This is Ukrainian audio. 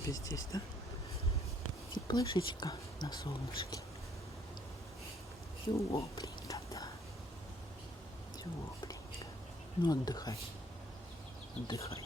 тебе здесь, да? Теплышечка на солнышке. Тепленько, да. Тепленько. Ну, отдыхай. Отдыхай.